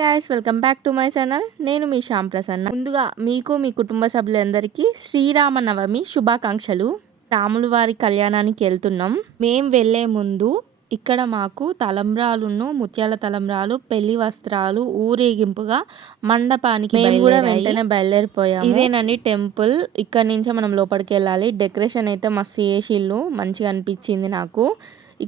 Guys welcome back to my channel. నేను మీ శ్యామ్ ప్రసన్న. ముందుగా మీకు మీ కుటుంబ సభ్యులందరికీ శ్రీరామనవమి శుభాకాంక్షలు. రాముల వారి కళ్యాణానికి వెళ్తున్నాం. మేం వెళ్లే ముందు ఇక్కడ మాకు తలంబ్రాలును ముత్యాల తలంబ్రాలు పెళ్లి వస్త్రాలు ఊరేగింపుగా మండపానికి మేము కూడా వెంటనే బయలుదేరిపోయాము. ఇదేనండి టెంపుల్. ఇక్కడ నుంచే మనం లోపలికి వెళ్ళాలి. డెకరేషన్ అయితే మస్తు చేసిళ్ళు, మంచిగా అనిపించింది నాకు.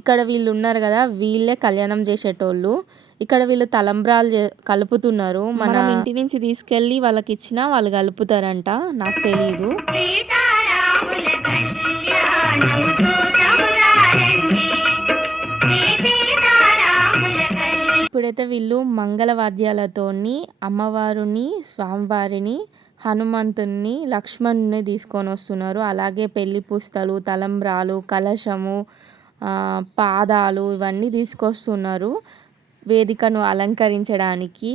ఇక్కడ వీళ్ళు ఉన్నారు కదా, వీళ్ళే కళ్యాణం చేసేటోళ్ళు. ఇక్కడ వీళ్ళు తలంబ్రాలు కలుపుతున్నారు. మన ఇంటి నుంచి తీసుకెళ్ళి వాళ్ళకి ఇచ్చినా వాళ్ళు కలుపుతారంట, నాకు తెలియదు. ఇప్పుడైతే వీళ్ళు మంగళవాద్యాలతోని అమ్మవారిని, స్వామివారిని, హనుమంతుని, లక్ష్మణుని తీసుకొని వస్తున్నారు. అలాగే పెళ్లి పుస్తలు, తలంబ్రాలు, కలశము, పాదాలు ఇవన్నీ తీసుకొస్తున్నారు వేదికను అలంకరించడానికి.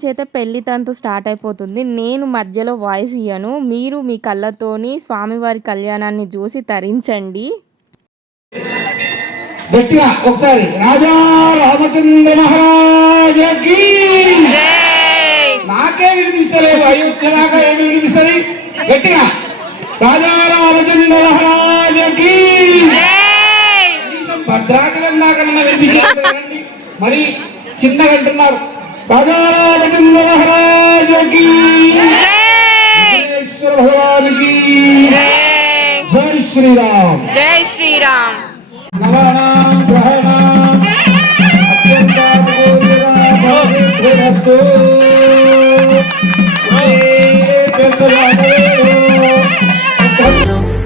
చేత పెళ్లి తంతు స్టార్ట్ అయిపోతుంది. నేను మధ్యలో వాయిస్ ఇయ్యను. మీరు మీ కళ్ళతోని స్వామివారి కళ్యాణాన్ని చూసి తరించండి. గట్టిగా ఒకసారి రాజా రామచంద్ర మహారాజకి నాకే వినిపిస్తలేదు, అయోధ్యలాగా ఏమి వినిపిస్తుంది? గట్టిగా రాజా రామచంద్ర మహారాజకి భద్రాచలం నాకన్నా వినిపించారండి, మరి చిన్నగా అంటున్నారు. రాజా రామచంద్ర మహారాజకి భగవానికి జై శ్రీరామ్. జై శ్రీరామ్. నవానాం గ్రహణాం అత్యంతాపూర్యరామస్తు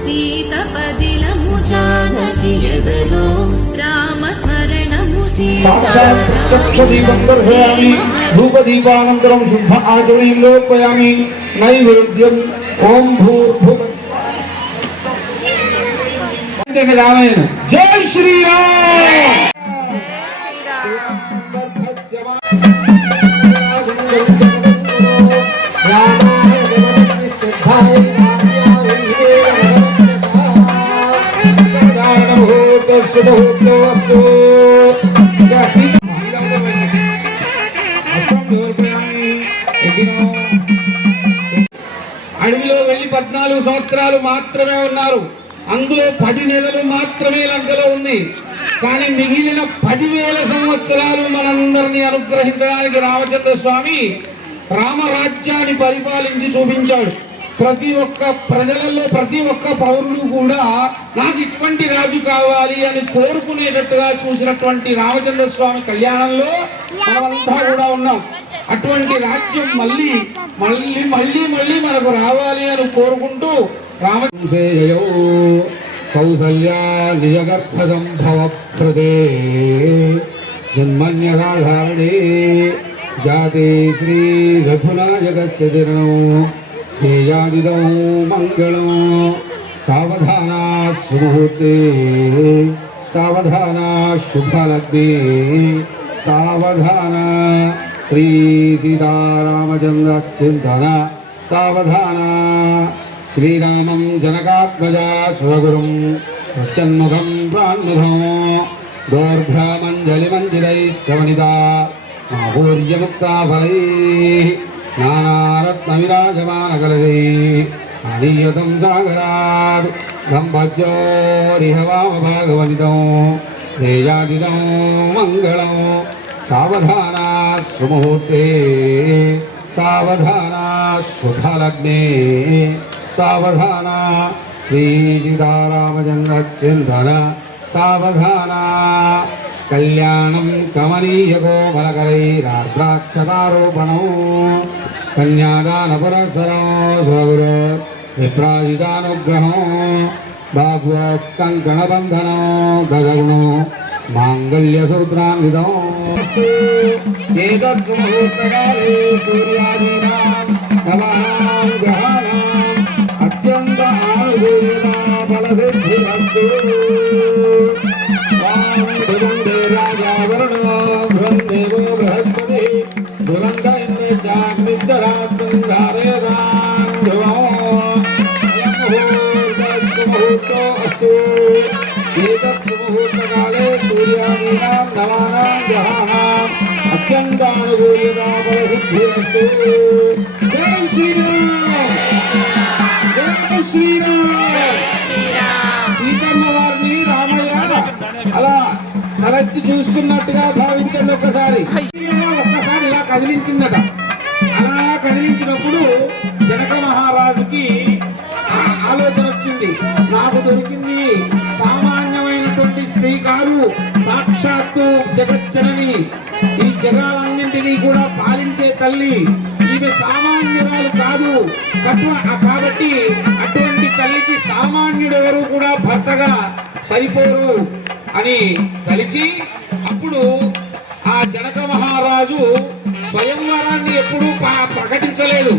సీతపదిలము జానకి ఎదలో రామస్మరణము సాక్షాత్ చక్షుదీపం దర్శయామి ధూపదీపానంతరం శుద్ధ ఆచమనీయం లోపయామి నైవేద్యం ఓం భూర్భువ రామాయణ. జై శ్రీరామ్. అడవిలో వెళ్ళి 14 సంవత్సరాలు మాత్రమే ఉన్నారు. అందులో 10 నెలలు మాత్రమే లంకలో ఉంది. కానీ మిగిలిన 10,000 సంవత్సరాలు మనందరినీ అనుగ్రహించడానికి రామచంద్ర స్వామి రామరాజ్యాన్ని పరిపాలించి చూపించాడు. ప్రతి ఒక్క ప్రజలలో ప్రతి ఒక్క పౌరులు కూడా నాకు ఇటువంటి రాజు కావాలి అని కోరుకునేటట్టుగా చూసినటువంటి రామచంద్ర స్వామి కళ్యాణంలో మనమంతా కూడా ఉన్నాం. అటువంటి రాజ్యం మళ్ళీ మళ్ళీ మళ్ళీ మళ్ళీ మనకు రావాలి అని కోరుకుంటూ రామసేయో కౌసల్యా నిజగర్భ సంభవ ప్రదే జన్మన్యధారణే జాతే శ్రీ రఘునాయకస్య దినో ధ్యేయాదిదౌ మంగళం సావధానా సుముహూర్తే సావధానా శుభలగ్నే సావధాన శ్రీ సీతారామచంద్ర చింతన సావధాన శ్రీరామం జనకాత్మజా స్వగురుం ప్రత్యన్ముఖం ప్రాన్ముఖం దోర్భ్రమంజలిమంజిరైశ్చవనితా మాహూర్యముక్తాఫలై నానారత్నవిరాజమానకలదై ఆనీయతం సాగరాత్ గంభజ్యోరిహ వామభాగవనితం ధ్యేయాదిదం మంగళం సావధానా సుముహూర్తే సావధానా శుభలగ్నే సావధాన శ్రీ సీతారామచంద్ర చింతన సావధాన కళ్యాణం కమనీయకోమలకరైరార్ద్రాక్షతారోపణం కన్యాదాన పురస్సరం స్వగురు విప్రాజితానుగ్రహం భాగవత్ కంకణబంధనం గగనో మాంగళ్యసూత్రాన్వితం ఏతత్సుముహూర్తకాలే సూర్యాదీనాం నవానాం గ్రహాణాం అత్యంత ఆనుకూల్యతా ఫలసిద్ధిరస్తు. రాజా వరుణో బృహన్దేవో బృహస్పతి ధ్రువంత ఇంద్రజాగ్నిశ్చరాత్రం ధారయతాం ధ్రువం ముహూర్తో అస్తు ఏతత్ సుముహూర్తకాలే సూర్యాదీనాం నవానాం గ్రహాణాం అత్యంతానుకూల్యతా ఫలసిద్ధిరస్తు. జై శ్రీరామ్ జై శ్రీరామ్. సీతమ్మ వారిని రామయ్య అలా తలెత్తి చూస్తున్నట్టుగా భావించండి. ఒక్కసారి ఇలా కదిలించిందట. అలా కదిలించినప్పుడు జనక మహారాజుకి ఆలోచన వచ్చింది. నాకు దొరికింది సామాన్యమైనటువంటి స్త్రీ కాదు, సాక్షాత్తు జగజ్జనని, ఈ జగాలన్నింటినీ కూడా పాలించే తల్లి. ఈమె సామాన్యురాలు కాదు. కాబట్టి అటువంటి తల్లికి సామాన్యుడెవరు కూడా భర్తగా సరిపోరు అని తలిచి, అప్పుడు ఆ జనక మహారాజు స్వయంవరాన్ని ఎప్పుడూ ప్రకటించలేదు.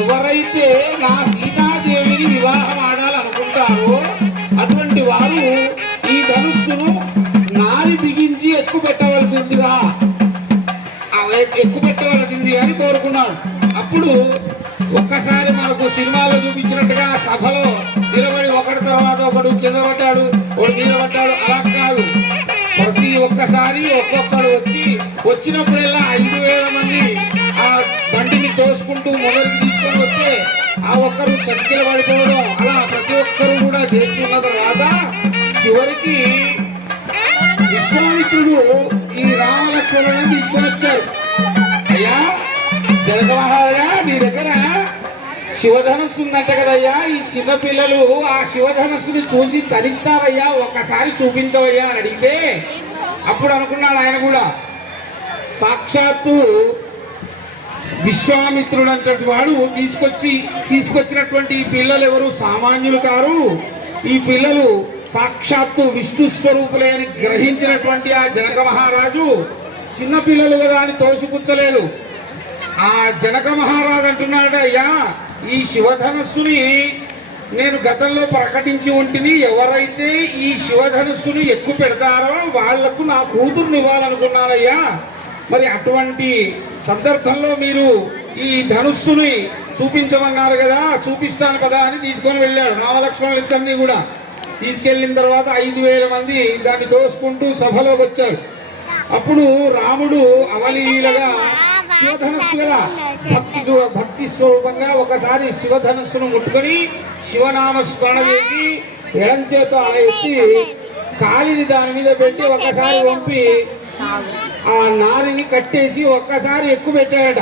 ఎవరైతే నా సీతాదేవిని వివాహం ఆడాలనుకుంటారో అటువంటి వారు ఈ ధనుస్సును నారి బిగించి ఎక్కుపెట్టవలసింది అని కోరుకున్నాడు. అప్పుడు ఒక్కసారి మనకు సినిమాలో చూపించినట్టుగా సభలో నిలబడి ఒకటి తర్వాత ఒకడు కింద పడ్డాడు, ఒకడు మీద పడ్డాడు, అలా కాదు. ప్రతి ఒక్కసారి ఒక్కొక్కడు వచ్చినప్పుడల్లా 5,000 మంది ఆ బండిని తోసుకుంటూ మొదటికి తీసుకొని వస్తే ఆ ఒక్కరు చక్కెర పడిపోవడం, అలా ప్రతి ఒక్కరు కూడా చేస్తున్న తర్వాత చివరికి విశ్వామిత్రుడు ఈ రామలక్ష్మణులను తీసుకొని వచ్చారు. అయ్యా జనక మహారాజా, నీ దగ్గర శివధనస్సు ఉందంట కదయ్యా, ఈ చిన్నపిల్లలు ఆ శివధనస్సుని చూసి తరిస్తారయ్యా, ఒక్కసారి చూపించవయ్యా అని అడిగితే అప్పుడు అనుకున్నాడు ఆయన కూడా, సాక్షాత్తు విశ్వామిత్రుడు అంటే వాడు తీసుకొచ్చినటువంటి ఈ పిల్లలు ఎవరు సామాన్యులు కారు. ఈ పిల్లలు సాక్షాత్తు విష్ణు స్వరూపులే అని గ్రహించినటువంటి ఆ జనక మహారాజు చిన్నపిల్లలు కదా అని తోసిపుచ్చలేదు. ఆ జనక మహారాజు అంటున్నాడు, అయ్యా ఈ శివధనస్సుని నేను గతంలో ప్రకటించి ఉంటిని, ఎవరైతే ఈ శివధనస్సుని ఎక్కువ పెడతారో వాళ్లకు నా కూతురుని ఇవ్వాలనుకున్నానయ్యా. మరి అటువంటి సందర్భంలో మీరు ఈ ధనుస్సుని చూపించమన్నారు కదా, చూపిస్తాను కదా అని తీసుకొని వెళ్ళాడు. రామలక్ష్మణులు ఇద్దరిని కూడా తీసుకెళ్ళిన తర్వాత 5,000 మంది దాన్ని తోసుకుంటూ సభలోకి వచ్చారు. అప్పుడు రాముడు అవలీలగా శివధనస్సు కదా భక్తి స్వరూపంగా ఒకసారి శివధనస్సును ముట్టుకొని శివనామస్మరణ చేసి ఎడం చేత అలా ఎత్తి కాలిని దాని మీద పెట్టి ఒక్కసారి వంపి ఆ నారిని కట్టేసి ఒక్కసారి ఎక్కువ పెట్టాడట.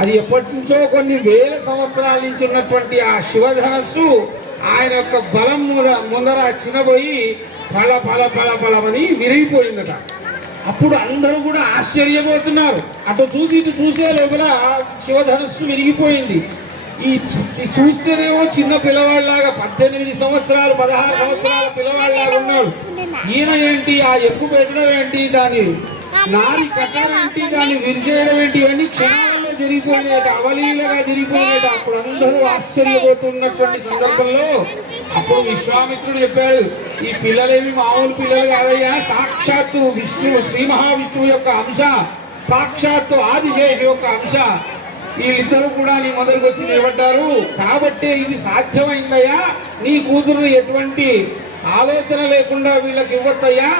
అది ఎప్పటి నుంచో కొన్ని వేల సంవత్సరాల నుంచి ఉన్నటువంటి ఆ శివధనస్సు ఆయన యొక్క బలం ముందర చిన్నపోయి పలమని విరిగిపోయిందట. అప్పుడు అందరూ కూడా ఆశ్చర్యపోతున్నారు. అటు చూసి ఇటు చూసే లోపల శివధనస్సు విరిగిపోయింది. ఈ చూస్తేనేమో చిన్న పిల్లవాళ్ళలాగా 18 సంవత్సరాలు 16 సంవత్సరాల పిల్లవాళ్ళలాగా ఉన్నాడు. ఈయన ఏంటి, ఆ ఎక్కువ పెట్టడం ఏంటి, దాన్ని నారి కట్టడం ఏంటి, దాన్ని విరిచేయడం ఏంటి, ఇవన్నీ క్షణాలలో జరిగిపోయినాయట, అవలీలగా జరిగిపోయినాయట. అప్పుడు అందరూ ఆశ్చర్యపోతున్నటువంటి సందర్భంలో అప్పుడు విశ్వామిత్రుడు చెప్పాడు, ఈ పిల్లలేమి మామూలు పిల్లలు కాదయ్యా, సాక్షాత్తు శ్రీ మహావిష్ణువు యొక్క అంశ, సాక్షాత్తు ఆదిశేషు యొక్క అంశ. వీళ్ళిద్దరూ కూడా నీ మొదలుకు వచ్చి నిలబడ్డారు కాబట్టి ఇది సాధ్యమైందయ్యా. నీ కూతురు ఎటువంటి ఆలోచన లేకుండా వీళ్ళకి ఇవ్వచ్చయ్యా.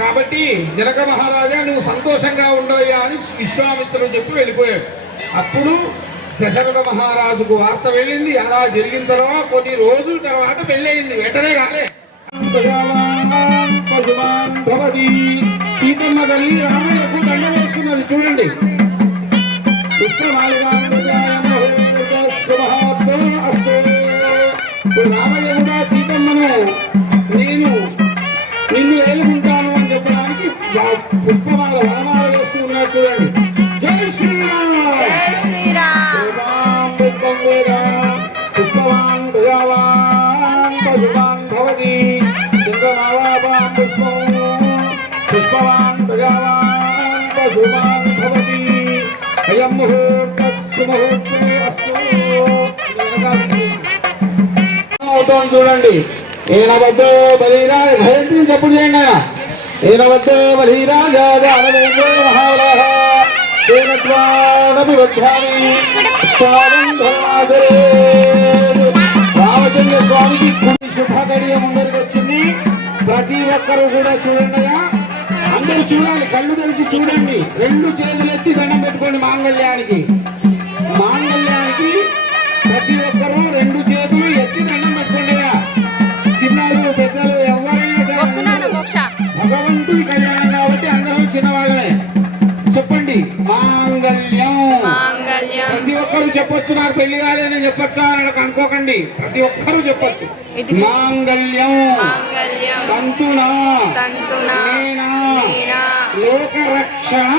కాబట్టి జనక మహారాజా నువ్వు సంతోషంగా ఉండవయ్యా అని విశ్వామిత్రుడు చెప్పి వెళ్ళిపోయాడు. అప్పుడు దశరథ మహారాజుకు వార్త వెళ్ళింది. అలా జరిగిన తర్వాత కొన్ని రోజుల తర్వాత పెళ్ళయింది, వెంటనే కాలే. సీతమ్మ తల్లి రామయ్యకు దండ వేస్తున్నది చూడండి. రామయ్య కూడా సీతమ్మను నేను నిన్ను ఏలుకుంటాను అని చెప్పడానికి పుష్పమాల వనమాల వేస్తూ ఉన్నారు చూడండి. జై శ్రీరామ్. పుష్పవాన్ భయావాన్ పశువాన్ భవతి చంద్రమావాన్ పుష్పం పుష్పవాన్ భయావాన్ పశువాన్ భవతి అయం ముహూర్తస్సు ముహూర్తే అస్తు. అవుతాం చూడండి. ఈయన బద్దో బలిరా భయంతో చెప్పుడు చేయండి. ఆయన ఏనవద్దో బలిరాజా దానవేంద్రో మహాబలః తేన త్వామపి వధ్యామి స్వాగం ధర్మాచరే. రామచంద్ర స్వామికి కుడి శుభ గడియ ముందరికి వచ్చింది. ప్రతి ఒక్కరు కూడా చూడండిగా, అందరూ చూడాలి, కళ్ళు తెరిచి చూడండి. రెండు చేతులు ఎత్తి దండం పెట్టుకోండి మాంగళ్యానికి. మాంగళ్యానికి ప్రతి ఒక్కరు రెండు చేతులు ఎత్తి దండం పెట్టుకోండిగా. చిన్నలు పెద్దలు ఎవరైనా భగవంతుడి కళ్యాణం కాబట్టి అందరూ చిన్నవాళ్ళనే. చెప్పండి మాంగళ్యం. ప్రతి ఒక్కరు చెప్పొచ్చు. నాకు పెళ్లి కాలేదని చెప్పొచ్చా అని అనుకోకండి. ప్రతి ఒక్కరు చెప్పొచ్చు. మాంగళ్యం తంతునా నేనా లోకరక్షణ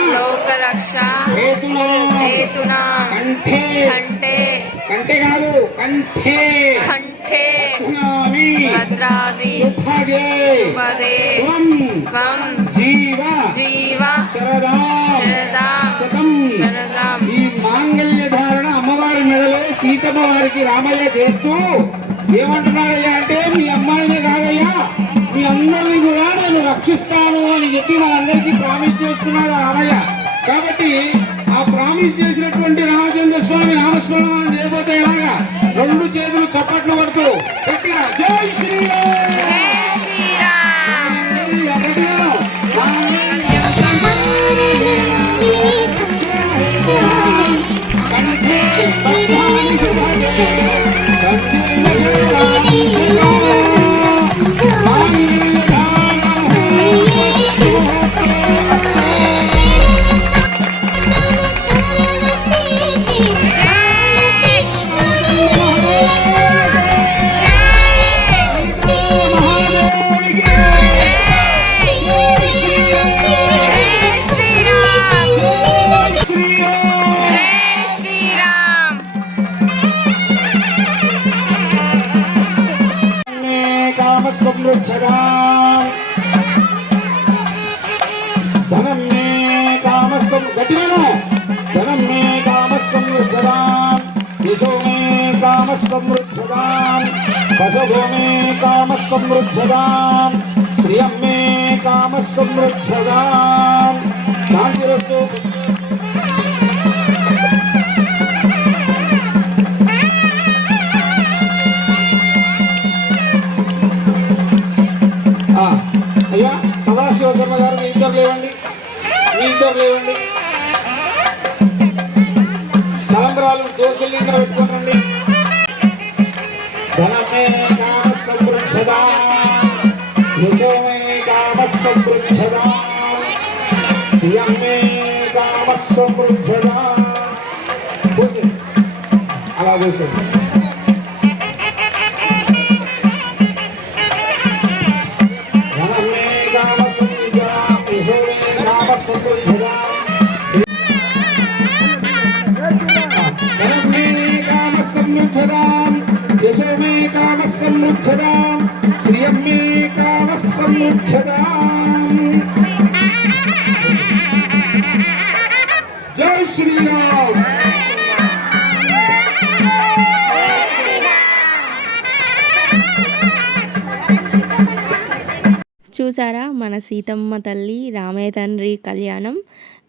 హేతునా కంఠే కంటే కాదు కంఠే భద్రామి సుభగే త్వం జీవ శరదాం. ఈ మాంగళ్య ధారణ అమ్మవారి మెడలో సీతమ్మ వారికి రామయ్య చేస్తూ ఏమంటున్నాడయ్యా అంటే, మీ అమ్మాయినే కాదయ్యా, మీ అందరినీ కూడా నేను రక్షిస్తాను అని చెప్పి మనందరికీ ప్రామిస్ చేస్తున్నాడు రామయ్య. కాబట్టి ఆ ప్రామిస్ చేసినటువంటి రామచంద్ర స్వామి నామస్మరణ చేయబోతే ఎలాగా? రెండు చేతులు చప్పట్లు పడుతూ గట్టిగా జై శ్రీరామ్. ధనం మే కామస్సం గట్టిగాను. ధనం మే కామస్సమృద్ధదాం యశో మే కామస్సమృద్ధదాం పశవో మే కామస్సమృద్ధదాం ప్రియం మే కామస్సమృద్ధదాం. శాంతిరస్తు. అయ్యా సదాశివశర్మ గారు మీ ఇద్దరు లేవండి, తలంబరాలు దోషలింగా పెట్టుకోనండి. ధనమే కామస్సమృద్ధదా యశోమే కామస్సమృద్ధదా ప్రియమే కామస్సమృద్ధదా. అలా కూర్చోండి. యశో మే కామస్సమృద్ధదాం ప్రియం మే కామస్సమృద్ధదాం. జై శ్రీరామ్. చూసారా మన సీతమ్మ తల్లి రామయ్య తండ్రి కళ్యాణం.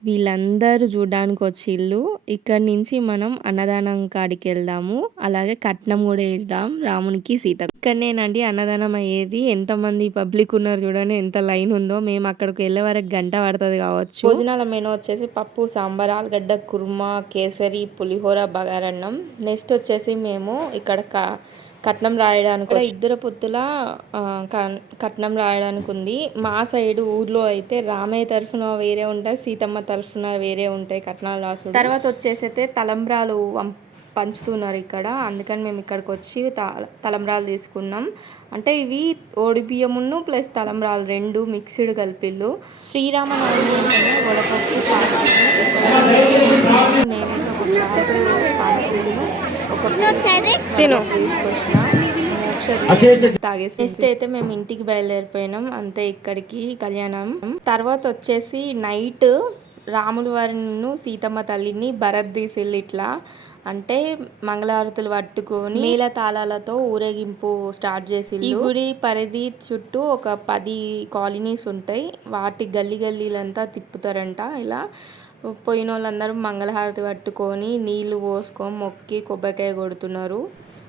వీళ్ళందరూ చూడడానికి వచ్చిళ్ళు. ఇక్కడి నుంచి మనం అన్నదానం కాడికి వెళ్దాము. అలాగే కట్నం కూడా వేద్దాం రామునికి సీత. ఇక్కడనేనండి అన్నదానం అయ్యేది. ఎంతమంది పబ్లిక్ ఉన్నారు చూడండి, ఎంత లైన్ ఉందో. మేము అక్కడికి వెళ్ళే వరకు గంట పడుతుంది కావచ్చు. భోజనాల మెనూ వచ్చేసి పప్పు, సాంబార్, ఆలుగడ్డ కుర్మా, కేసరి, పులిహోర, బగారన్నం. నెక్స్ట్ వచ్చేసి మేము ఇక్కడ కట్నం రాయడానికి ఇద్దరు పొత్తుల కట్నం రాయడానికి ఉంది. మా సైడ్ ఊర్లో అయితే రామయ్య తరఫున వేరే ఉంటాయి, సీతమ్మ తరఫున వేరే ఉంటాయి కట్నాలు రాసు. తర్వాత వచ్చేసి అయితే తలంబ్రాలు పంచుతున్నారు ఇక్కడ. అందుకని మేము ఇక్కడికి వచ్చి తలంబ్రాలు తీసుకున్నాం. అంటే ఇవి ఓడిబియ్యమును ప్లస్ తలంబ్రాలు రెండు మిక్స్డ్ కలిపిళ్ళు. శ్రీరామనవమి అంటేనే వడపప్పు నేనైతే ఒక గ్లాసు ఒక తిను తాగేసి నెక్స్ట్ అయితే మేము ఇంటికి బయలుదేరిపోయినాం. అంతే ఇక్కడికి కళ్యాణం. తర్వాత వచ్చేసి నైట్ రాముల వారిని సీతమ్మ తల్లిని భరత్ తీసిళ్ళు ఇట్లా. అంటే మంగళహారతులు పట్టుకొని మేళ తాళాలతో ఊరేగింపు స్టార్ట్ చేసి ఈ గుడి పరిధి చుట్టూ ఒక 10 కాలనీస్ ఉంటాయి. వాటి గల్లీలంతా తిప్పుతారంట. ఇలా పోయిన వాళ్ళందరూ మంగళహారతి పట్టుకొని నీళ్లు పోసుకొని మొక్కి కొబ్బరికాయ కొడుతున్నారు.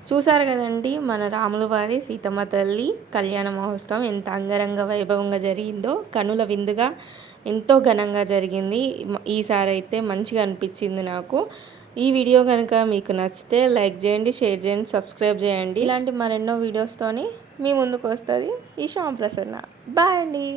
చూసారు కదండి మన రాముల వారి సీతమ్మ తల్లి కళ్యాణ మహోత్సవం ఎంత అంగరంగ వైభవంగా జరిగిందో. కనుల విందుగా ఎంతో ఘనంగా జరిగింది. ఈసారి అయితే మంచిగా అనిపించింది నాకు. ఈ వీడియో కనుక మీకు నచ్చితే లైక్ చేయండి, షేర్ చేయండి, సబ్స్క్రైబ్ చేయండి. ఇలాంటి మరెన్నో వీడియోస్తోని మీ ముందుకు వస్తుంది ఈ శ్యామ్ ప్రసన్న. బాయ్ అండి.